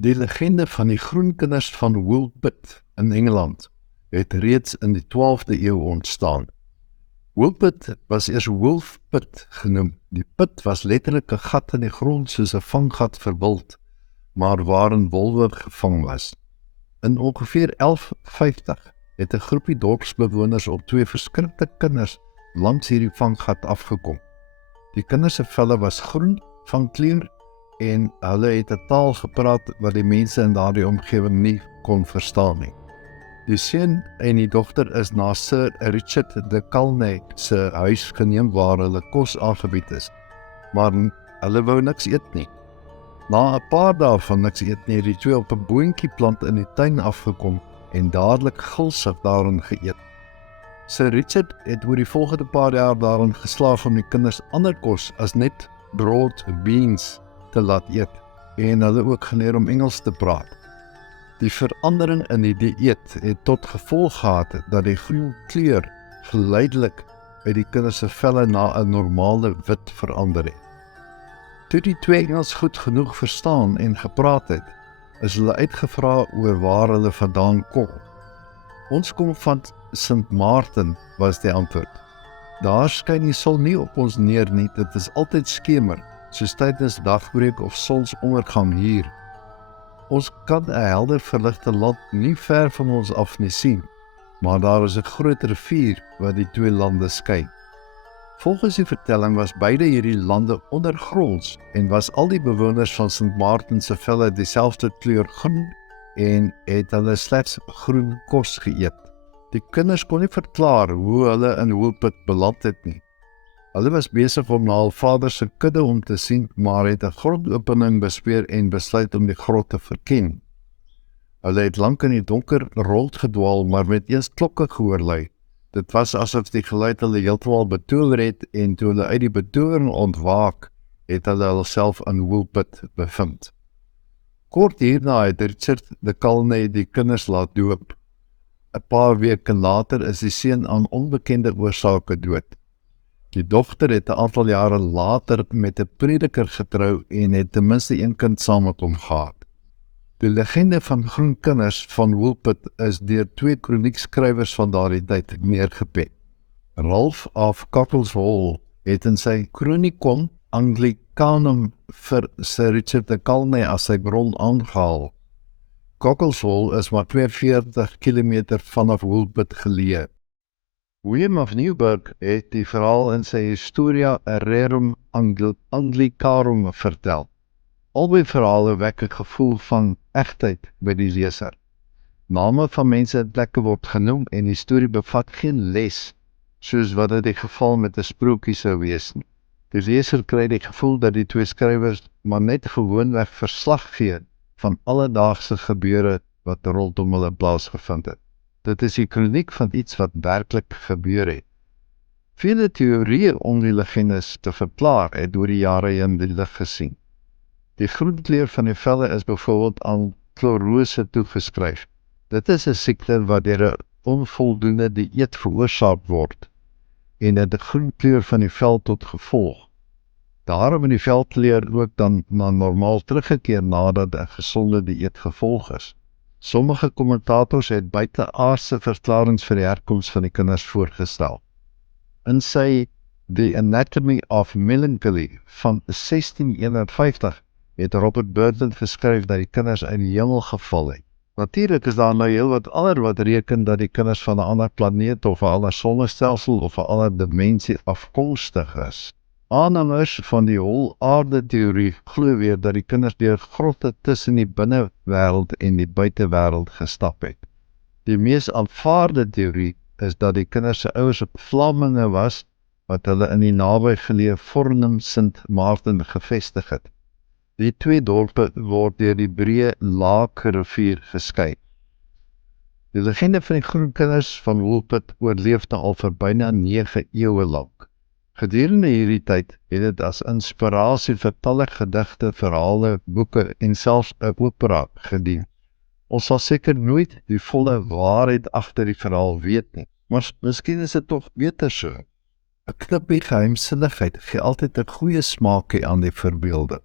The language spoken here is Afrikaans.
Die legende van die groenkinders van Woolpit in Engeland het reeds in die 12de eeu ontstaan. Woolpit was eers Wolfpit genoem. Die put was letterlik 'n gat in die grond soos 'n vanggat vir wild, maar waarin wolwe gevang was. In ongeveer 1150 het 'n groepie dorpsbewoners op 2 verskrikte kinders langs hierdie vanggat afgekom. Die kinders se velle was groen van kleur en hulle het 'n taal gepraat wat die mense in daardie omgewing nie kon verstaan nie. Die seun en die dogter is na Sir Richard de Calne se huis geneem waar hulle kos aangebied is, maar hulle wou niks eet nie. Na 'n paar dae van niks eet nie, het die twee op 'n boontjieplant in die tuin afgekom en dadelik gulsig daarin geëet. Sir Richard het oor die volgende paar jaar daarin geslaag om die kinders ander kos as net brood beans te laat eet en hulle ook geleer om Engels te praat. Die verandering in die dieet het tot gevolg gehad dat die groen kleur geleidelik uit die kinders se velle na 'n normale wit verander het. Toe die twee Engels goed genoeg verstaan en gepraat het, is hulle uitgevra oor waar hulle vandaan kom. Ons kom van St. Martin, was die antwoord. Daar skyn die son nie op ons neer nie, dit is altyd skemer, soos tydens dagbreek of sonsondergang hier. Ons kan 'n helder verligte land nie ver van ons af nie sien, maar daar is 'n groot rivier wat die twee lande skei. Volgens die vertelling was beide hierdie lande ondergronds en was al die bewoners van St. Martin se velle dieselfde kleur groen en het hulle slegs groen kos geëet. Die kinders kon nie verklaar hoe hulle in Woolpit beland het nie. Hulle was besig om na hul vader se kudde om te sien, maar het 'n grondopening bespeer en besluit om die grot te verken. Hulle het lank in die donker rondgedwaal, maar met eens klokke gehoor lui. Dit was asof die geluid hulle heeltemal betower het en toe hulle uit die betowering ontwaak, het hulle hulself in Woolpit bevind. Kort hierna het Richard de Calne die kinders laat doop. 'n Paar weke later is die seun aan onbekende oorsake dood. Die dogter het 'n aantal jare later met 'n prediker getrou en het ten minste een kind saam met hom gehad. Die legende van groen kinders van Woolpit is deur 2 kroniekskrywer van daardie tyd neergepen. Ralph of Cockles-Hall het in sy Chronicon Anglicanum vir Sir Richard de Calne as sy bron aangehaal. Cockles-Hall is maar 42 km vanaf Woolpit geleë. William of Newburgh het die verhaal in sy Historia Rerum Anglicarum vertel. Albei verhale wek 'n gevoel van egtheid by die leser. Name van mense en plekke word genoem en die storie bevat geen les, soos wat dit die geval met 'n sprokie sou wees nie. Die leser kry die gevoel dat die twee skrywers maar net gewoonweg verslag gee van alledaagse gebeure wat rondom hulle plaasgevind het. Dit is die kroniek van iets wat werklik gebeur het. Vele teorieë om die legendes te verklaar het deur die jare heen die lig gesien. Die groen kleur van die velle is byvoorbeeld aan chlorose toegeskryf. Dit is 'n siekte wat deur 'n onvoldoende dieet veroorsaak word en het die groen kleur van die vel tot gevolg. Daarom het die velkleur ook dan na normaal teruggekeer nadat 'n gesonde dieet gevolg is. Sommige kommentators het buiteaardse verklaringe vir die herkoms van die kinders voorgestel. In sy The Anatomy of Melancholy van 1651 het Robert Burton geskryf dat die kinders uit die hemel geval het. Natuurlik is daar nou heel wat ander wat reken dat die kinders van 'n ander planeet of 'n ander sonnestelsel of 'n ander dimensie afkomstig is. Aanhangers van die hol-aarde teorie glo weer dat die kinders deur grotte tussen die binnewêreld en die buitewêreld gestap het. Die mees aanvaarde teorie is dat die kinders se ouers Vlamminge was wat hulle in die naby geleë Fornum St. Martin gevestig het. Die twee dorpe word deur die breë Laakrivier geskei. Die legende van die groen kinders van Woolpit oorleefde al vir byna 9 eeue lank. Gedurende hierdie tyd het dit as inspirasie vir talle gedigte, verhale, boeke en selfs 'n opera gedien. Ons sal seker nooit die volle waarheid agter die verhaal weet nie, maar miskien is dit tog beter so. 'n Knippie geheimsinnigheid gee altyd 'n goeie smaakie aan die verbeelde.